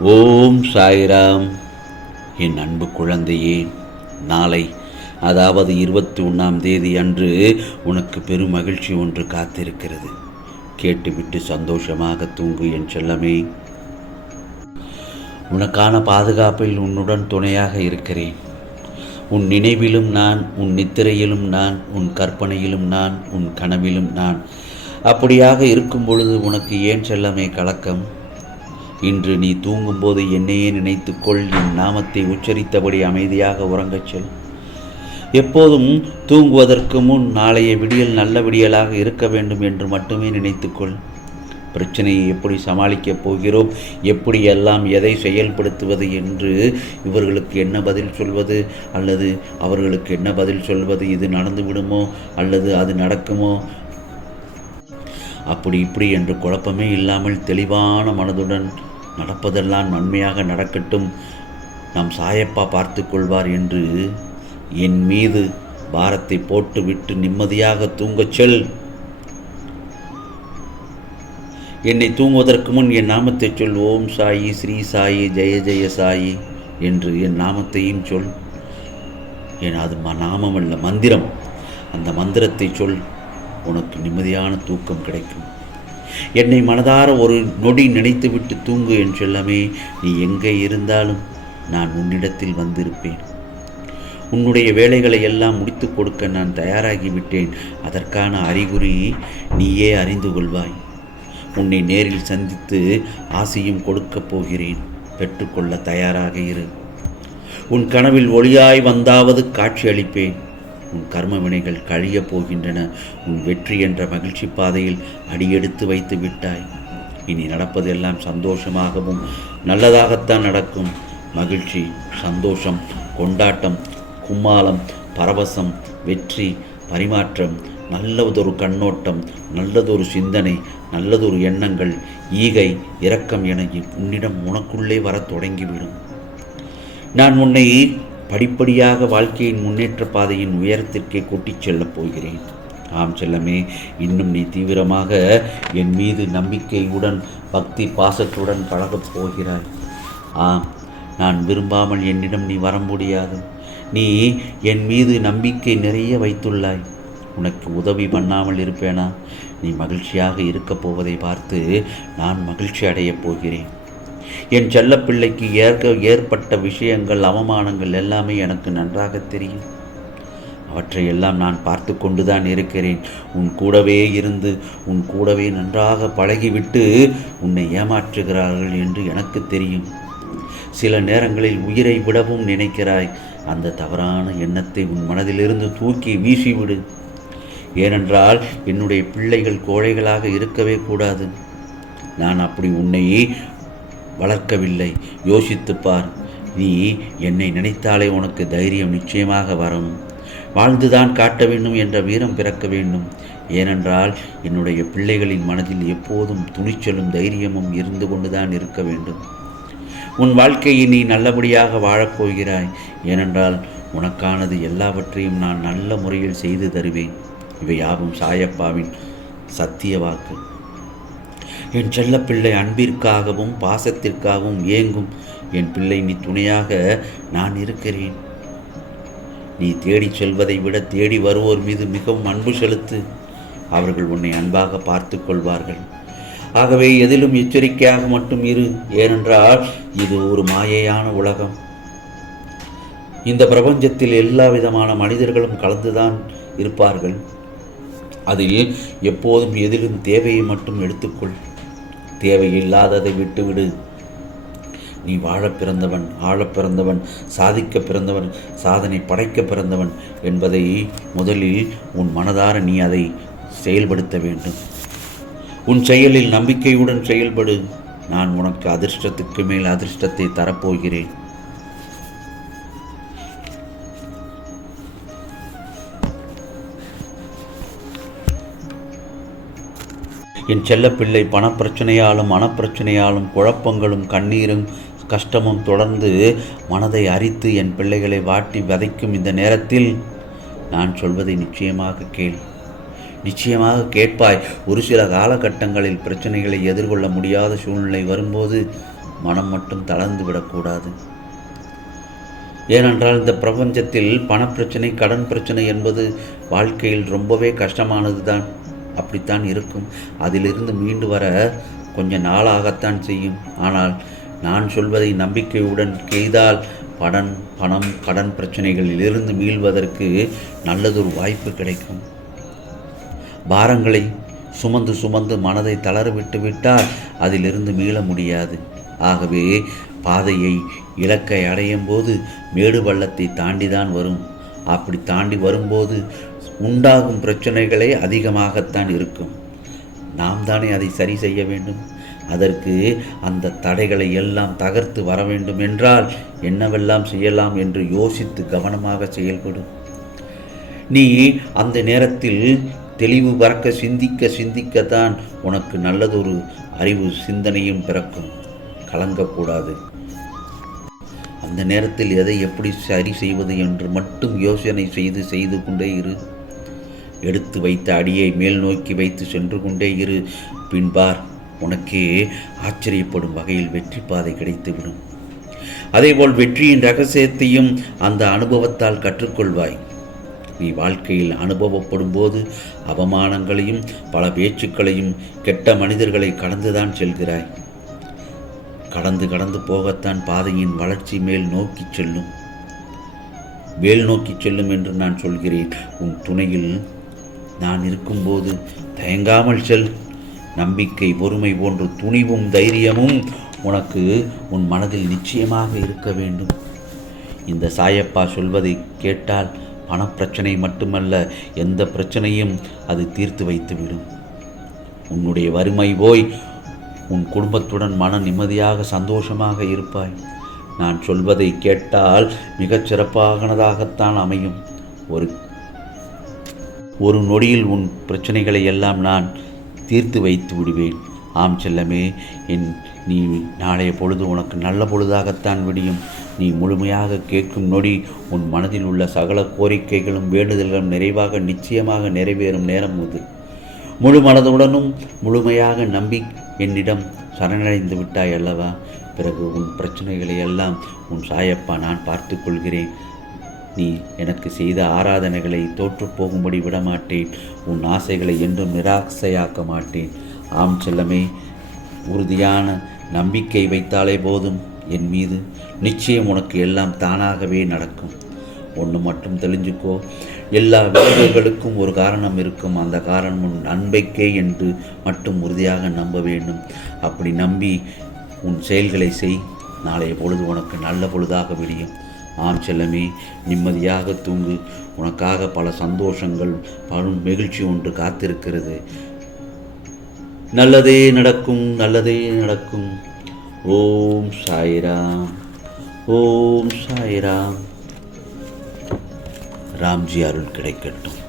ஓம் சாய்ராம். என் அன்பு குழந்தையே நாளை அதாவது இருபத்தி ஒன்றாம் தேதி அன்று உனக்கு பெரும் மகிழ்ச்சி ஒன்று காத்திருக்கிறது. கேட்டுவிட்டு சந்தோஷமாக தூங்கு என் செல்லமே. உனக்கான பாதுகாப்பில் உன்னுடன் துணையாக இருக்கிறேன். உன் நினைவிலும் நான் உன் நித்திரையிலும் நான் உன் கற்பனையிலும் நான் உன் கனவிலும் நான். அப்படியாக இருக்கும் பொழுது உனக்கு ஏன் செல்லமே கலக்கம்? இன்று நீ தூங்கும்போது என்னையே நினைத்துக்கொள் என் நாமத்தை உச்சரித்தபடி அமைதியாக உறங்கச் செல். எப்போதும் தூங்குவதற்கு முன் நாளைய விடியல் நல்ல விடியலாக இருக்க வேண்டும் என்று மட்டுமே நினைத்துக்கொள். பிரச்சனையை எப்படி சமாளிக்கப் போகிறோம் எப்படி எல்லாம் எதை செயல்படுத்துவது என்று இவர்களுக்கு என்ன பதில் சொல்வது அல்லது அவர்களுக்கு என்ன பதில் சொல்வது இது நடந்து விடுமோ அல்லது அது நடக்குமோ? அப்படி இப்படி என்று குழப்பமே இல்லாமல் தெளிவான மனதுடன் நடப்பதெல்லாம் நன்மையாக நடக்கட்டும். நம் சாயப்பா பார்த்து கொள்வார் என்று என் மீது பாரத்தை போட்டுவிட்டு நிம்மதியாக தூங்கச் செல். என்னை தூங்குவதற்கு முன் என் நாமத்தை சொல். ஓம் சாயி ஸ்ரீ சாயி ஜெய ஜெய சாயி என்று என் நாமத்தையும் சொல். என் அது நாமம் அல்ல மந்திரம். அந்த மந்திரத்தை சொல். உனக்கு நிம்மதியான தூக்கம் கிடைக்கும். என்னை மனதார ஒரு நொடி நினைத்துவிட்டு தூங்கு என் செல்லமே நீ எங்கே இருந்தாலும் நான் உன்னிடத்தில் வந்திருப்பேன். உன்னுடைய வேலைகளை எல்லாம் முடித்து கொடுக்க நான் தயாராகிவிட்டேன் அதற்கான அறிகுறி நீயே அறிந்து கொள்வாய். உன்னை நேரில் சந்தித்து ஆசையும் கொடுக்கப் போகிறேன். பெற்றுக்கொள்ள தயாராக இரு. உன் கனவில் ஒளியாய் வந்தாவது காட்சி அளிப்பேன். உன் கர்ம வினைகள் கழியப் போகின்றன. உன் வெற்றி என்ற மகிழ்ச்சி பாதையில் அடியெடுத்து வைத்து விட்டாய். இனி நடப்பதெல்லாம் சந்தோஷமாகவும் நல்லதாகத்தான் நடக்கும். மகிழ்ச்சி சந்தோஷம் கொண்டாட்டம் கும்மாளம் பரவசம் வெற்றி பரிமாற்றம் நல்லதொரு கண்ணோட்டம் நல்லதொரு சிந்தனை நல்லதொரு எண்ணங்கள் ஈகை இரக்கம் என உன்னிடம் உனக்குள்ளே வரத் தொடங்கிவிடும். நான் உன்னை படிப்படியாக வாழ்க்கையின் முன்னேற்ற பாதையின் உயரத்திற்கே கூட்டிச் செல்லப் போகிறேன். ஆம் செல்லமே இன்னும் நீ தீவிரமாக என் மீது நம்பிக்கையுடன் பக்தி பாசத்துடன் பழகப் போகிறாய். ஆம் நான் விரும்பாமல் என்னிடம் நீ வர முடியாது. நீ என் மீது நம்பிக்கை நிறைய வைத்துள்ளாய். உனக்கு உதவி பண்ணாமல் இருப்பேனா? நீ மகிழ்ச்சியாக இருக்கப் போவதை பார்த்து நான் மகிழ்ச்சி அடையப் போகிறேன். என் செல்லப்பிள்ளைக்கு ஏற்க ஏற்பட்ட விஷயங்கள் அவமானங்கள் எல்லாமே எனக்கு நன்றாக தெரியும். அவற்றையெல்லாம் நான் பார்த்து கொண்டுதான் இருக்கிறேன். உன் கூடவே இருந்து உன் கூடவே நன்றாக பழகிவிட்டு உன்னை ஏமாற்றுகிறார்கள் என்று எனக்கு தெரியும். சில நேரங்களில் உயிரை விடவும் நினைக்கிறாய். அந்த தவறான எண்ணத்தை உன் மனதிலிருந்து தூக்கி வீசிவிடு. ஏனென்றால் என்னுடைய பிள்ளைகள் கோழைகளாக இருக்கவே கூடாது. நான் அப்படி உன்னை வளர்க்கவில்லை. யோசித்துப் பார் நீ என்னை நினைத்தாலே உனக்கு தைரியம் நிச்சயமாக வரும். வாழ்ந்துதான் காட்ட வேண்டும் என்ற வீரம் பிறக்க வேண்டும். ஏனென்றால் என்னுடைய பிள்ளைகளின் மனதில் எப்போதும் துணிச்சலும் தைரியமும் இருந்து கொண்டுதான் இருக்க வேண்டும். உன் வாழ்க்கையை நீ நல்லபடியாக வாழப்போகிறாய் ஏனென்றால் உனக்கானது எல்லாவற்றையும் நான் நல்ல முறையில் செய்து தருவேன். இவை யாவும் சாயப்பாவின் சத்திய வாக்கு. என் செல்லப்பிள்ளை அன்பிற்காகவும் பாசத்திற்காகவும் ஏங்கும். என் பிள்ளை நீ துணையாக நான் இருக்கிறேன். நீ தேடிச் செல்வதை விட தேடி வருவோர் மீது மிகவும் அன்பு செலுத்து. அவர்கள் உன்னை அன்பாக பார்த்து கொள்வார்கள். ஆகவே எதிலும் எச்சரிக்கையாக மட்டும் இரு. ஏனென்றால் இது ஒரு மாயையான உலகம். இந்த பிரபஞ்சத்தில் எல்லா விதமான மனிதர்களும் கலந்துதான் இருப்பார்கள். அதில் எப்போதும் எதிலும் தேவையை மட்டும் எடுத்துக்கொள். தேவையில்லாததை விட்டுவிடு. நீ வாழ பிறந்தவன் ஆழப் பிறந்தவன் சாதிக்க பிறந்தவன் சாதனை படைக்க பிறந்தவன் என்பதை முதலில் உன் மனதார நீ அதை செயல்படுத்த வேண்டும். உன் செயலில் நம்பிக்கையுடன் செயல்படு. நான் உனக்கு அதிர்ஷ்டத்துக்கு மேல் அதிர்ஷ்டத்தை தரப்போகிறேன். என் செல்லப்பிள்ளை பணப்பிரச்சனையாலும் மனப்பிரச்சனையாலும் குழப்பங்களும் கண்ணீரும் கஷ்டமும் தொடர்ந்து மனதை அரித்து என் பிள்ளைகளை வாட்டி விதைக்கும் இந்த நேரத்தில் நான் சொல்வதை நிச்சயமாக கேள். நிச்சயமாக கேட்பாய். ஒரு சில காலகட்டங்களில் பிரச்சனைகளை எதிர்கொள்ள முடியாத சூழ்நிலை வரும்போது மனம் மட்டும் தளர்ந்து விடக்கூடாது. ஏனென்றால் இந்த பிரபஞ்சத்தில் பணப்பிரச்சனை கடன் பிரச்சனை என்பது வாழ்க்கையில் ரொம்பவே கஷ்டமானது தான் அப்படித்தான் இருக்கும். அதிலிருந்து மீண்டு வர கொஞ்சம் நாளாகத்தான் செய்யும். ஆனால் நான் சொல்வதை நம்பிக்கையுடன் செய்தால் படன் பணம் கடன் பிரச்சனைகளில் இருந்து மீள்வதற்கு நல்லதொரு வாய்ப்பு கிடைக்கும். பாரங்களை சுமந்து சுமந்து மனதை தளர விட்டு விட்டால் அதிலிருந்து மீள முடியாது. ஆகவே பாதையை இலக்கை அடையும் போது மேடு பள்ளத்தை தாண்டிதான் வரும். அப்படி தாண்டி வரும்போது உண்டாகும் பிரச்சனைகளே அதிகமாகத்தான் இருக்கும். நாம் தானே அதை சரி செய்ய வேண்டும். அதற்கு அந்த தடைகளை எல்லாம் தகர்த்து வர வேண்டும் என்றால் என்னவெல்லாம் செய்யலாம் என்று யோசித்து கவனமாக செயல்படும் நீ அந்த நேரத்தில் தெளிவு பறக்க சிந்திக்க சிந்திக்கத்தான் உனக்கு நல்லதொரு அறிவு சிந்தனையும் பிறக்கும். கலங்கக்கூடாது. அந்த நேரத்தில் எதை எப்படி சரி செய்வது என்று மட்டும் யோசனை செய்து செய்து கொண்டே இரு. எடுத்து வைத்த அடியை மேல் நோக்கி வைத்து சென்று கொண்டே இரு. பின்பார் உனக்கே ஆச்சரியப்படும் வகையில் வெற்றி பாதை கிடைத்துவிடும். அதேபோல் வெற்றியின் ரகசியத்தையும் அந்த அனுபவத்தால் கற்றுக்கொள்வாய். நீ வாழ்க்கையில் அனுபவப்படும் போது அவமானங்களையும் பல பேச்சுக்களையும் கெட்ட மனிதர்களை கடந்துதான் செல்கிறாய். கடந்து கடந்து போகத்தான் பாதையின் வளர்ச்சி மேல் நோக்கி செல்லும். மேல் நோக்கி செல்லும் என்று நான் சொல்கிறேன். உன் துணையில் நான் இருக்கும்போது தயங்காமல் செல். நம்பிக்கை பொறுமை போன்ற துணிவும் தைரியமும் உனக்கு உன் மனதில் நிச்சயமாக இருக்க வேண்டும். இந்த சாயப்பா சொல்வதை கேட்டால் பணப்பிரச்சனை மட்டுமல்ல எந்த பிரச்சனையும் அது தீர்த்து வைத்துவிடும். உன்னுடைய வறுமை போய் உன் குடும்பத்துடன் மன நிம்மதியாக சந்தோஷமாக இருப்பாய். நான் சொல்வதை கேட்டால் மிகச் சிறப்பானதாகத்தான் அமையும். ஒரு ஒரு நொடியில் உன் பிரச்சனைகளை எல்லாம் நான் தீர்த்து வைத்து விடுவேன். ஆம் செல்லமே என் நீ நாளைய பொழுது உனக்கு நல்ல பொழுதாகத்தான் விடியும். நீ முழுமையாக கேட்கும் நொடி உன் மனதில் உள்ள சகல கோரிக்கைகளும் வேண்டுதல்களும் நிறைவாக நிச்சயமாக நிறைவேறும் நேரம் அது. முழு மனதுடனும் முழுமையாக நம்பி என்னிடம் சரணடைந்து விட்டாய் அல்லவா? பிறகு உன் பிரச்சனைகளை எல்லாம் உன் சாயப்பா நான் பார்த்து கொள்கிறேன். நீ எனக்கு செய்த ஆராதனைகளை தோற்றுப்போகும்படி விடமாட்டேன். உன் ஆசைகளை என்றும் நிராசையாக்க மாட்டேன். ஆம் செல்லமே உறுதியான நம்பிக்கை வைத்தாலே போதும். என் மீது நிச்சயம் உனக்கு எல்லாம் தானாகவே நடக்கும். ஒன்று மட்டும் தெளிஞ்சுக்கோ. எல்லா விளைவுகளுக்கும் ஒரு காரணம் இருக்கும். அந்த காரணம் உன் நம்பிக்கை என்று மட்டும் உறுதியாக நம்ப வேண்டும். அப்படி நம்பி உன் செயல்களை செய். நாளைய பொழுது உனக்கு நல்ல பொழுதாக விடியும். ஆம் செல்லமே நிம்மதியாக தூங்கு. உனக்காக பல சந்தோஷங்கள் பல மகிழ்ச்சி ஒன்று காத்திருக்கிறது. நல்லதே நடக்கும் நல்லதே நடக்கும். ஓம் சாய்ராம் ஓம் சாய்ராம். ராம்ஜி அருள் கிடைக்கட்டும்.